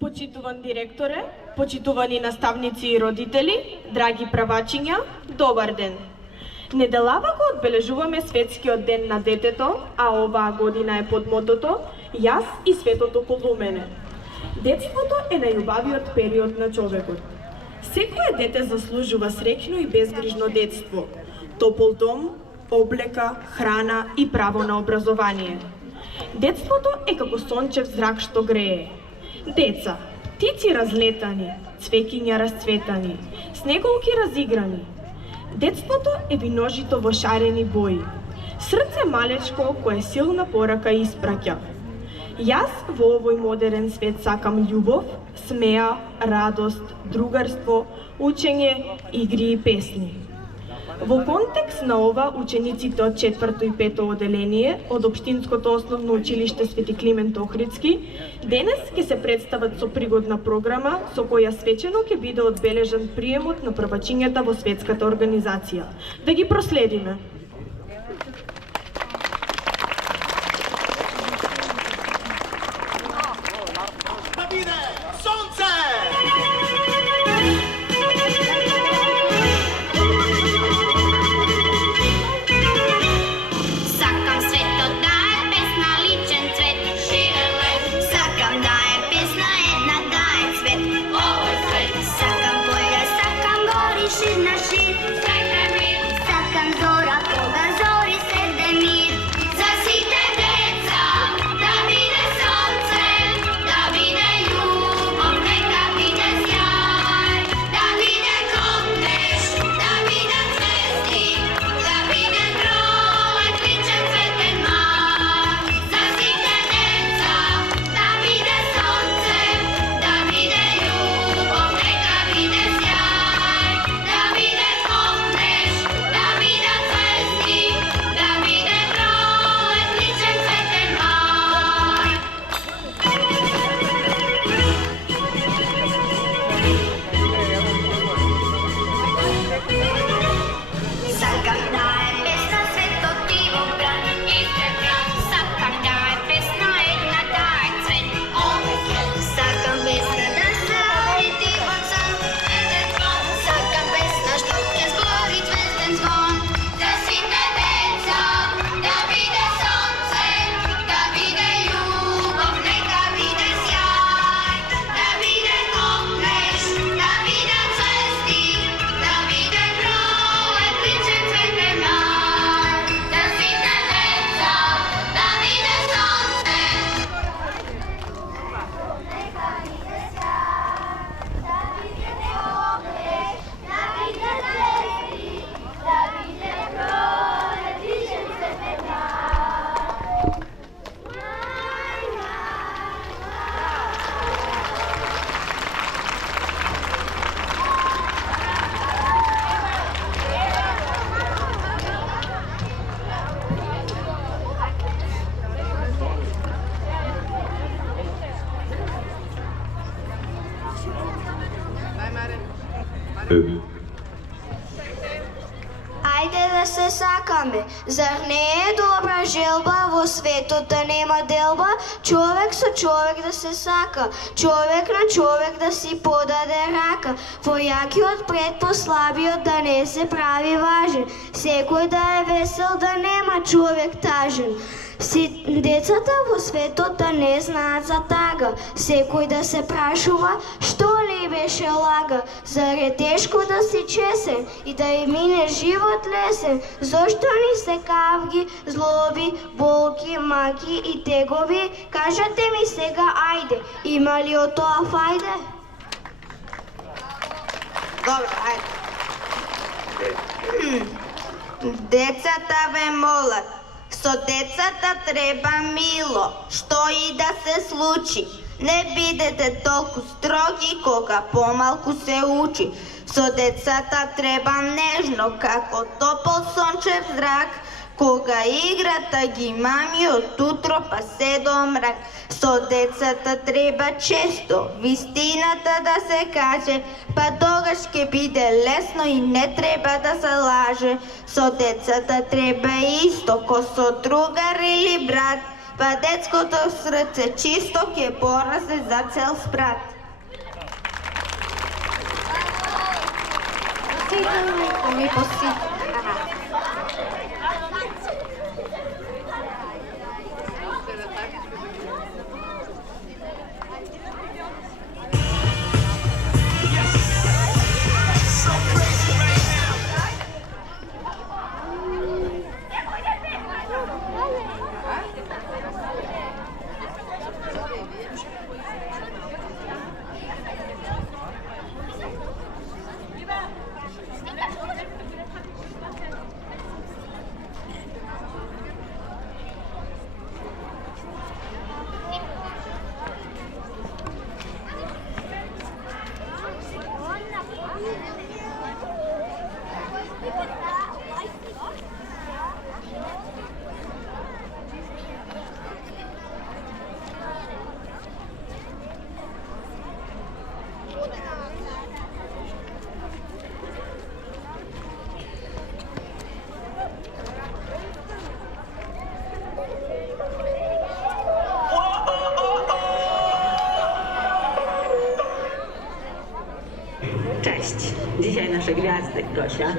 Почитуван директоре, почитувани наставници и родители, драги правачиња, добар ден! Неделава го одбележуваме Светскиот ден на детето, а оваа година е под мотото Јас и светот околу мене. Детството е најубавиот период на човекот. Секое дете заслужува среќно и безгрижно детство, топол дом, облека, храна и право на образование. Детството е како сончев зрак што грее. Деца, птици разлетани, цвеќиња расцветани, снеголки разиграни. Детството е виножито во шарени бои. Срце малечко кое силна порака испраќа. Јас во овој модерен свет сакам љубов, смеа, радост, другарство, учење, игри и песни. Во контекст на ова, учениците од 4 и 5 оделение од Општинското основно училиште Свети Климент Охридски денес ќе се представат со пригодна програма со која свечено ќе биде одбележан приемот на првачињата во светската организација. Да ги проследиме. Ајде да се сакаме, зар не е добра желба во светот да нема делба? Човек со човек да се сака, човек на човек да си подаде рака, војакиот пред послабиот да не се прави важен, секој да е весел да нема човек тажен. Децата во светот да не знаат за тага, секој да се прашува што ли беше лага, зар е тешко да си чесен и да им мине живот лесен, зошто ни се кавги, злоби, болки, маки и тегови, кажете ми сега ајде, има ли од тоа фајде? Добро, ајде. Децата ве молат, со децата треба мило, што и да се случи. Не бидете толку строги кога помалку се учи. Со децата треба нежно, како топол сончев зрак, кога играта ги мами од утро па се до мрак. Со децата треба често вистината да се каже, па тогаш ќе биде лесно и не треба да се лаже. Со децата треба исто, ко со другар или брат, Па детското срце чисто ќе поразе за цел спрат. Ми поси. Cześć. Dzisiaj nasze gwiazdy, Gosia.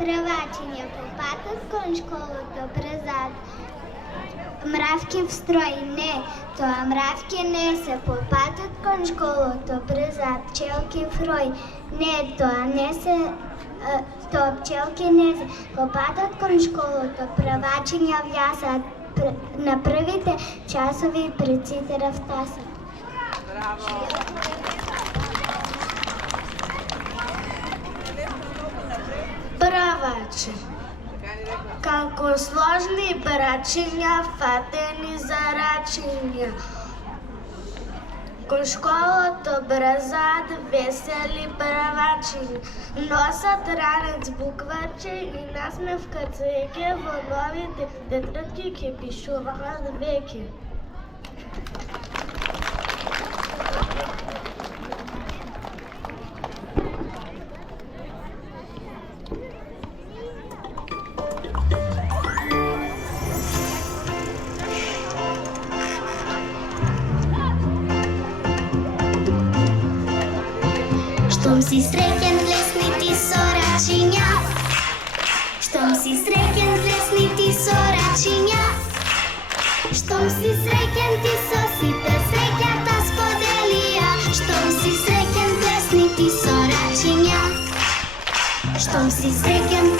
Превачење по патот кон школото презад. Мравки в строй, не, тоа мравки не се по патот кон школото презад. Пчелки в рој, не, тоа не се, тоа пчелки не се по патот кон школото. Превачења вјасат на првите часови пред сите рафтасат. Праваче. Како сложни брачиња, фатени за рачиња. Кон школото брзат, весели правачиња. Носат ранец букварче и насмевка цвеќе, во новите тетрадки ќе пишуваат веќе. Штом си среќен лесни ти сорачиња, штом си среќен лесни ти сорачиња, штом си среќен ти со сите среќата споделија, штом си среќен лесни ти сорачиња, штом си среќен